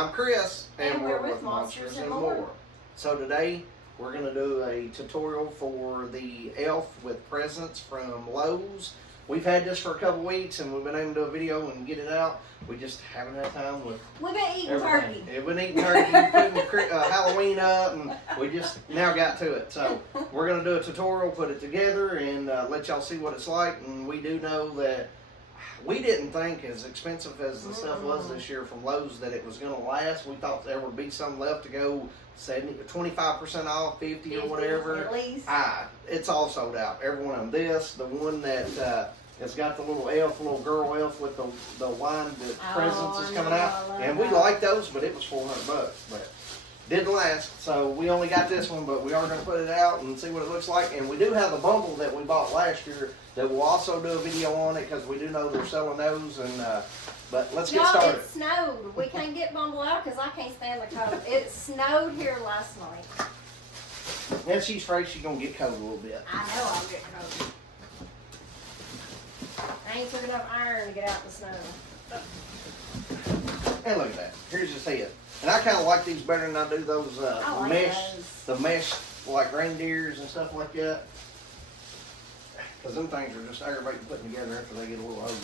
I'm Chris, And we're with Monsters and More. So today we're going to do a tutorial for the elf with presents from Lowe's. We've had this for a couple weeks and we've been able to do a video and get it out. We just haven't had time with We've been eating everything. turkey. We've been eating turkey, putting Halloween up, and we just now got to it. So we're going to do a tutorial, put it together, and let y'all see what it's like. And we do know that we didn't think, as expensive as the stuff was this year from Lowe's, that it was going to last. We thought there would be some left to go 25% off, 50 or whatever. At least. It's all sold out. Every one of them. This, the one that has got the little elf, little girl elf with the wine, the presents is coming out. And we like those, but it was $400. But didn't last, so we only got this one, but we are going to put it out and see what it looks like. And we do have the bundle that we bought last year that we'll also do a video on it because we do know they're selling those. And but let's get started. It snowed. We can't get Bumble out because I can't stand the cold. It snowed here last night. And she's afraid she's going to get cold a little bit. I know I'll get cold. I ain't took enough iron to get out the snow. And look at that. Here's his head. And I kind of like these better than I do those the mesh like reindeers and stuff like that. Because them things are just aggravating putting together after they get a little old.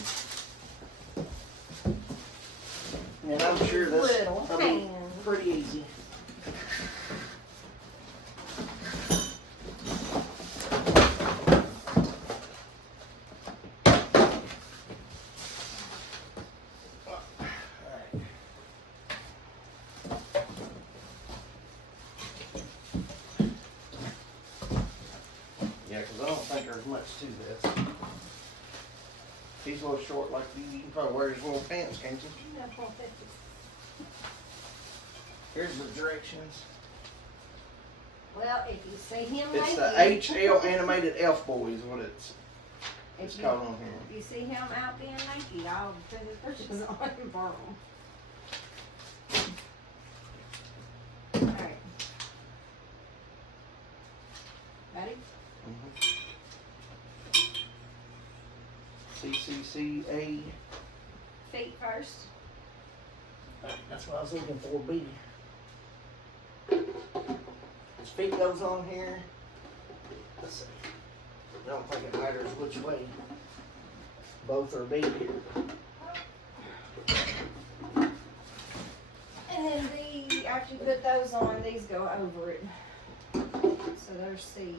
And I'm sure that'll be pretty easy. Yeah, because I don't think there's much to this. He's a little short like you can probably wear his little pants, can't you? Here's the directions. Well, if you see him It's naked, the HL Animated Elf Boy is what it's called on here. If you see him out being naked, I'll put his pictures on him for him. Alright. Ready? CCCA. Feet first. That's what I was looking for, B. His feet goes on here. Let's see. I don't think it matters which way. Both are B here. And then after you put those on, these go over it. So there's C.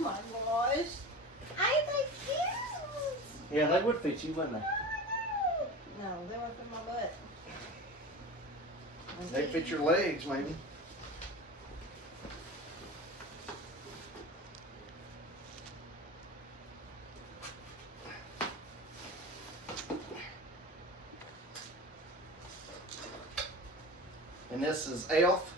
My gosh. Ain't they cute? Yeah, they would fit you, wouldn't they? No, they won't fit my butt. They fit your legs, maybe. And this is Elf.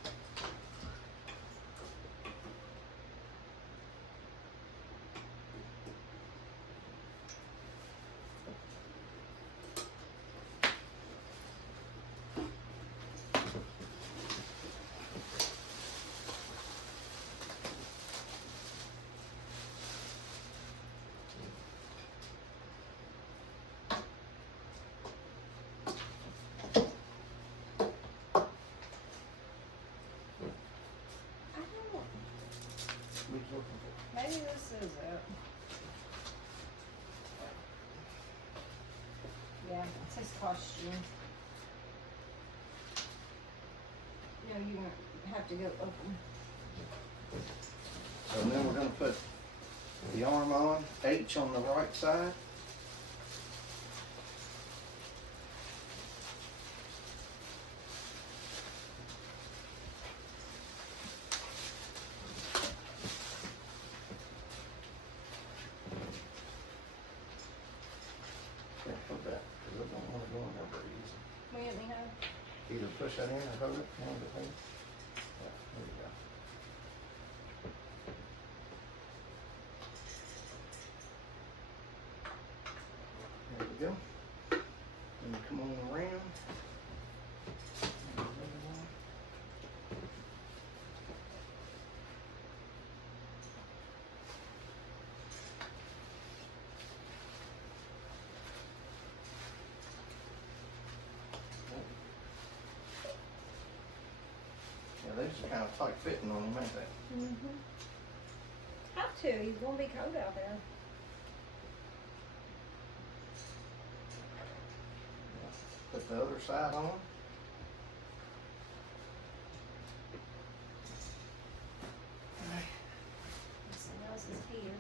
Maybe this is it. Yeah, it's his costume. No, you're going to have to go open. So then we're going to put the arm on, H on the right side. push that in or hold it? Hand it in. Yeah, there you go. There we go. And come on around. And another one. Yeah, they just kind of tight fitting on him, ain't they? Mm-hmm. Have to. He's gonna be cold out there. Put the other side on. Something else is here.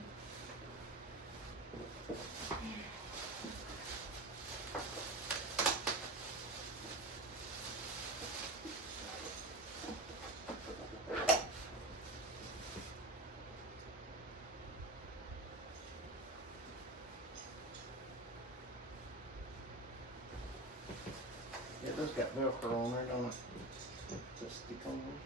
Yeah, it does got Velcro on there, don't it? Just stick on there.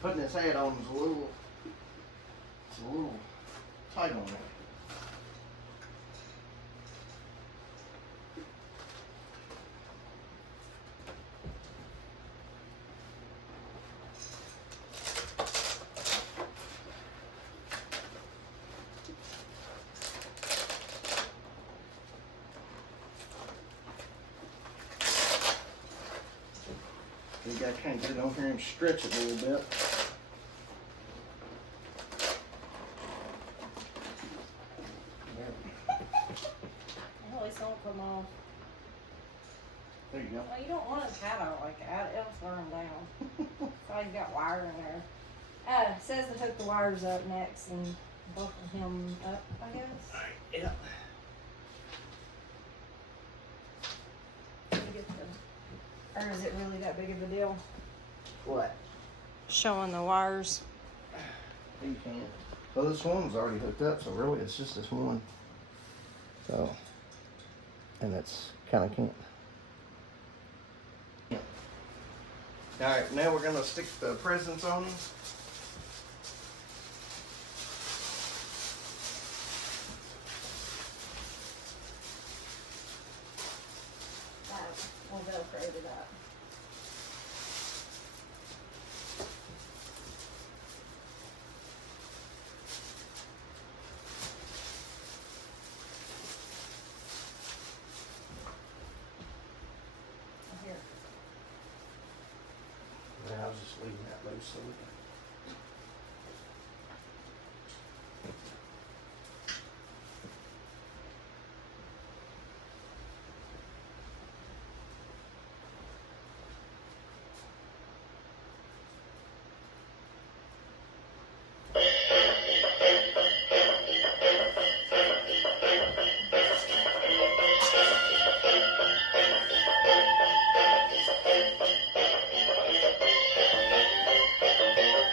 Putting his head on is a little tight on there. You gotta kind of get it on here and stretch it a little bit. At least don't come off. There you go. Well, you don't want his hat out like that. It'll slow him down. So he's got wire in there. It says to hook the wires up next and buckle him up, I guess. Yeah. Or is it really that big of a deal? What? Showing the wires. You can't. Well, this one's already hooked up, so really it's just this one. So, and it's kind of can't. All right, now we're gonna stick the presents on him. We'll Velcro it up. Here. Yeah, I was just leaving that loose so we can.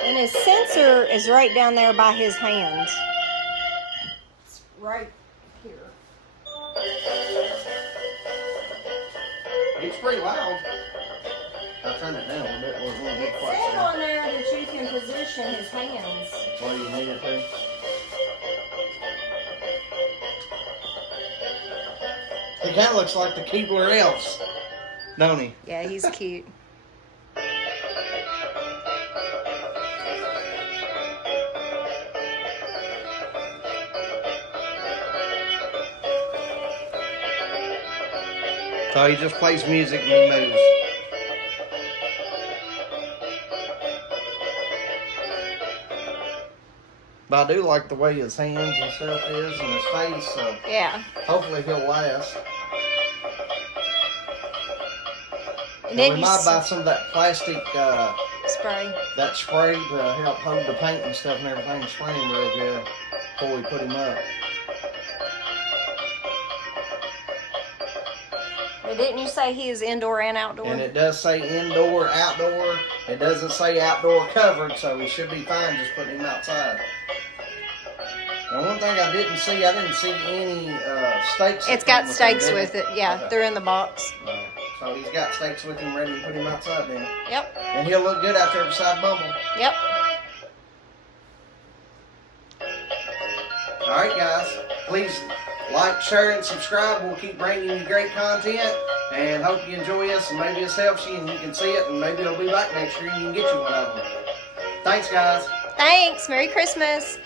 And his sensor is right down there by his hand. It's right here. It's pretty loud. I'll turn it down a bit. We're going to It get quite said loud. on there that you can position his hands. What do you need it to? He kind of looks like the Keebler Elves, don't he? Yeah, he's cute. So he just plays music and he moves. But I do like the way his hands and stuff is and his face, so Yeah. hopefully he'll last. And And then we you might buy some of that plastic spray. that spray to help hold the paint and stuff and everything, spray him real good before we put him up. But didn't you say he is indoor and outdoor? And it does say indoor, outdoor. It doesn't say outdoor covered, so he should be fine just putting him outside. Now, one thing I didn't see any stakes. It's got with stakes him, with it. Yeah, Okay. they're in the box. So he's got stakes with him ready to put him outside then. Yep. And he'll look good out there beside Bumble. Yep. All right, guys. Please like, share, and subscribe. We'll keep bringing you great content. And hope you enjoy us. And maybe this helps you and you can see it. And maybe it'll be back next year and you can get you one of them. Thanks, guys. Thanks. Merry Christmas.